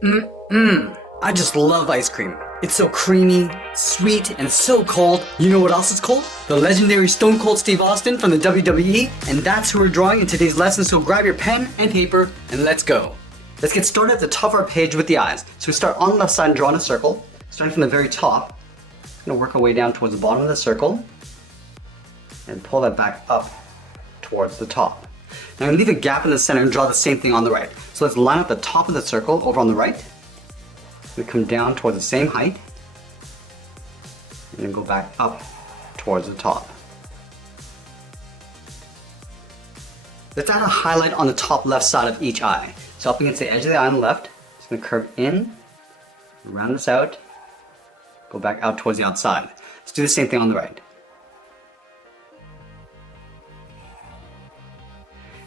I just love ice cream. It's so creamy, sweet, and so cold. You know what else is cold? The legendary Stone Cold Steve Austin from the WWE, and that's who we're drawing in today's lesson, so grab your pen and paper, and let's go. Let's get started at the top of our page with the eyes. So we start on the left side and draw in a circle, starting from the very top. I'm gonna work our way down towards the bottom of the circle, and pull that back up towards the top. Now I'm gonna leave a gap in the center and draw the same thing on the right. So let's line up the top of the circle over on the right. We come down towards the same height, and then go back up towards the top. Let's add a highlight on the top left side of each eye. So up against the edge of the eye on the left, it's going to curve in, round this out, go back out towards the outside. Let's do the same thing on the right.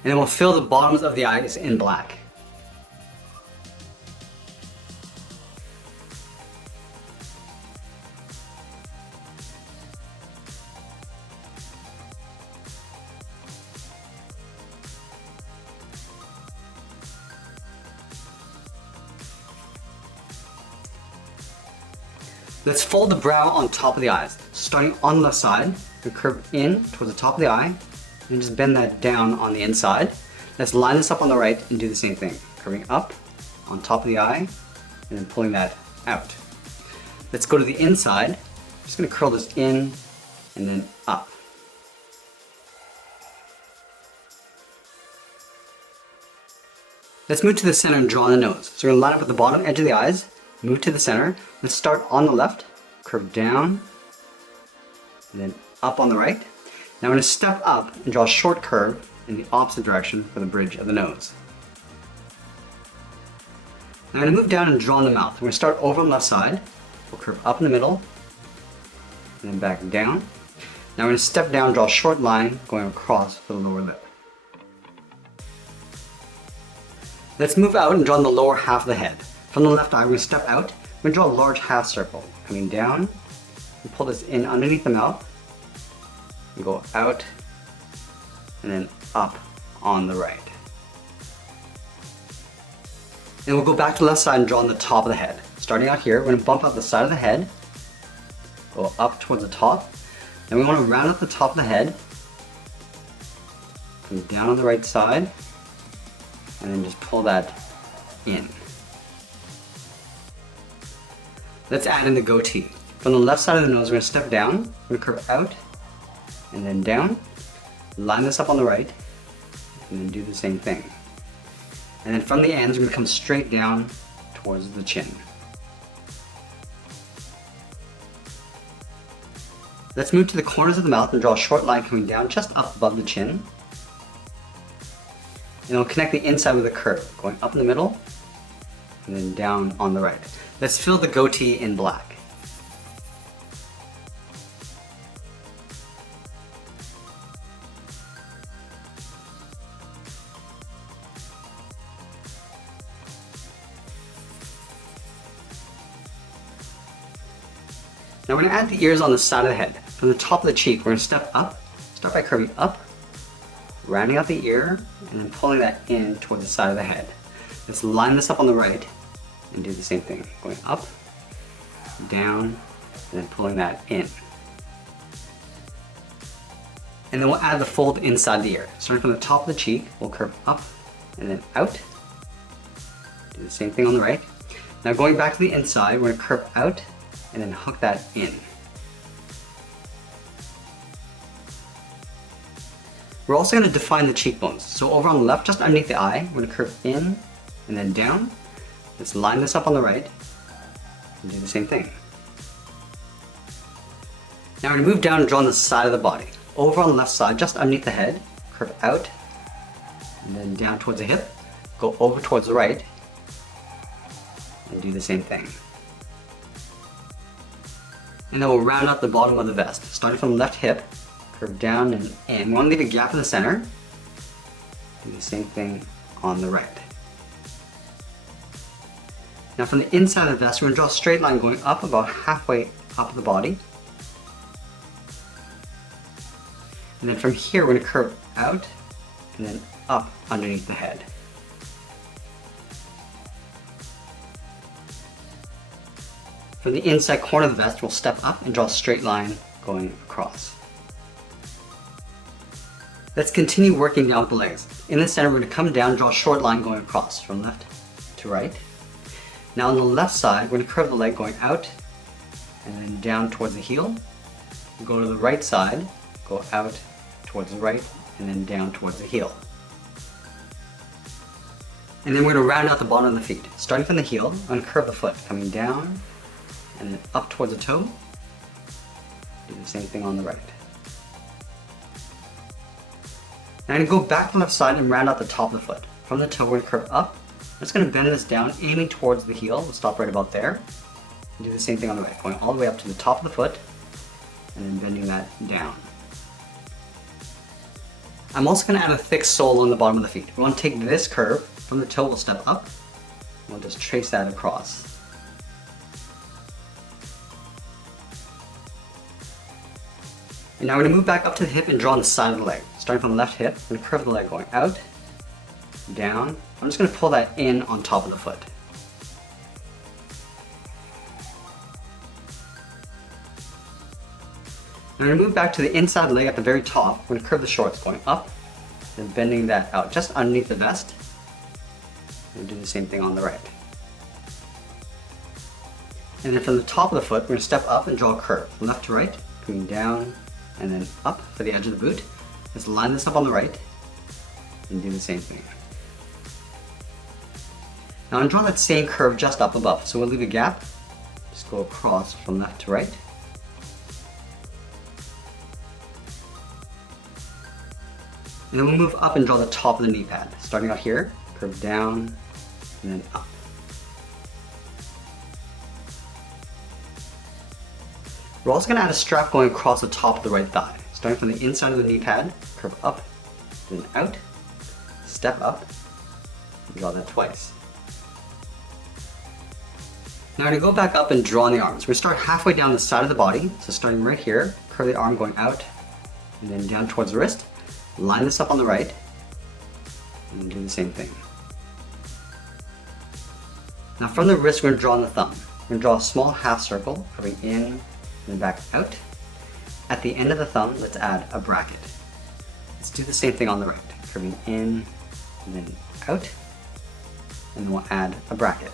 And then we'll fill the bottoms of the eyes in black. Let's fold the brow on top of the eyes. Starting on the left side, we curve in towards the top of the eye, and just bend that down on the inside. Let's line this up on the right and do the same thing. Curving up on top of the eye, and then pulling that out. Let's go to the inside. I'm just gonna curl this in and then up. Let's move to the center and draw the nose. So we're gonna line up at the bottom edge of the eyes, move to the center. Let's start on the left, curve down, and then up on the right. Now I'm going to step up and draw a short curve in the opposite direction for the bridge of the nose. Now I'm going to move down and draw in the mouth. We're going to start over on the left side. We'll curve up in the middle, and then back down. Now we're going to step down, draw a short line going across for the lower lip. Let's move out and draw in the lower half of the head. From the left eye, we're going to step out. We're going to draw a large half circle, coming down, and pull this in underneath the mouth, and go out, and then up on the right. And we'll go back to the left side and draw on the top of the head. Starting out here, we're going to bump out the side of the head, go up towards the top, and we want to round up the top of the head, come down on the right side, and then just pull that in. Let's add in the goatee. From the left side of the nose, we're going to step down, we're going to curve out, and then down, line this up on the right, and then do the same thing. And then from the ends, we're going to come straight down towards the chin. Let's move to the corners of the mouth and draw a short line coming down just up above the chin. And we'll connect the inside with a curve, going up in the middle, and then down on the right. Let's fill the goatee in black. Now we're going to add the ears on the side of the head. From the top of the cheek, we're going to step up, start by curving up, rounding out the ear, and then pulling that in toward the side of the head. Let's line this up on the right and do the same thing, going up, down, and then pulling that in. And then we'll add the fold inside the ear. Starting from the top of the cheek, we'll curve up and then out. Do the same thing on the right. Now going back to the inside, we're going to curve out and then hook that in. We're also going to define the cheekbones. So over on the left, just underneath the eye, we're going to curve in and then down. Let's line this up on the right and do the same thing. Now we're going to move down and draw on the side of the body. Over on the left side, just underneath the head, curve out and then down towards the hip, go over towards the right and do the same thing. And then we'll round out the bottom of the vest. Starting from the left hip, curve down and in. We want to leave a gap in the center. Do the same thing on the right. Now from the inside of the vest, we're going to draw a straight line going up about halfway up the body. And then from here, we're going to curve out and then up underneath the head. From the inside corner of the vest, we'll step up and draw a straight line going across. Let's continue working down with the legs. In the center, we're going to come down and draw a short line going across from left to right. Now on the left side, we're going to curve the leg going out and then down towards the heel. We'll go to the right side, go out towards the right, and then down towards the heel. And then we're going to round out the bottom of the feet. Starting from the heel, I'm going to curve the foot, coming down and then up towards the toe. Do the same thing on the right. Now I'm going to go back to the left side and round out the top of the foot. From the toe, we're going to curve up. I'm just going to bend this down, aiming towards the heel. We'll stop right about there. And do the same thing on the right, going all the way up to the top of the foot, and then bending that down. I'm also going to add a thick sole on the bottom of the feet. We want to take this curve, from the toe we'll step up, and we'll just trace that across. And now we're going to move back up to the hip and draw on the side of the leg. Starting from the left hip, we're going to curve the leg going out, down. I'm just going to pull that in on top of the foot. Now we're going to move back to the inside leg at the very top. We're going to curve the shorts going up, then bending that out just underneath the vest. And do the same thing on the right. And then from the top of the foot, we're going to step up and draw a curve from left to right, coming down and then up for the edge of the boot. Let's line this up on the right and do the same thing. Now I'm going to draw that same curve just up above, so we'll leave a gap. Just go across from left to right. And then we'll move up and draw the top of the knee pad. Starting out here, curve down and then up. We're also going to add a strap going across the top of the right thigh. Starting from the inside of the knee pad, curve up, then out, step up, and draw that twice. Now we're going to go back up and draw on the arms. We're going to start halfway down the side of the body. So starting right here, curve the arm going out, and then down towards the wrist. Line this up on the right, and do the same thing. Now from the wrist, we're going to draw on the thumb. We're going to draw a small half circle, curving in and then back out. At the end of the thumb, let's add a bracket. Let's do the same thing on the right, curving in and then out, and then we'll add a bracket.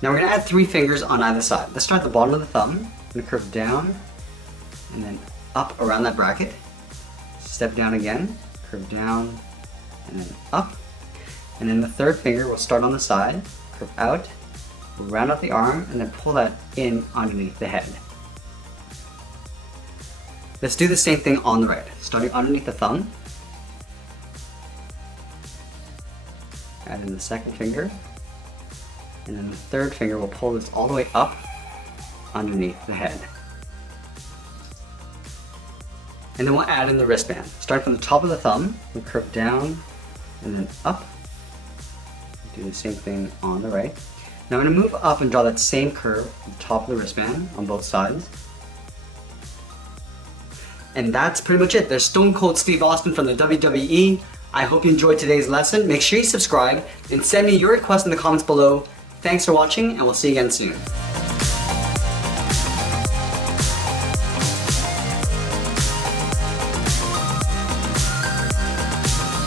Now we're going to add 3 fingers on either side. Let's start at the bottom of the thumb. I'm going to curve down and then up around that bracket. Step down again, curve down and then up. And then the third finger will start on the side, curve out, round out the arm, and then pull that in underneath the head. Let's do the same thing on the right. Starting underneath the thumb, add in the second finger, and then the third finger will pull this all the way up underneath the head. And then we'll add in the wristband. Start from the top of the thumb, we'll curve down and then up. Do the same thing on the right. Now I'm going to move up and draw that same curve at the top of the wristband on both sides. And that's pretty much it. There's Stone Cold Steve Austin from the WWE. I hope you enjoyed today's lesson. Make sure you subscribe and send me your requests in the comments below. Thanks for watching, and we'll see you again soon.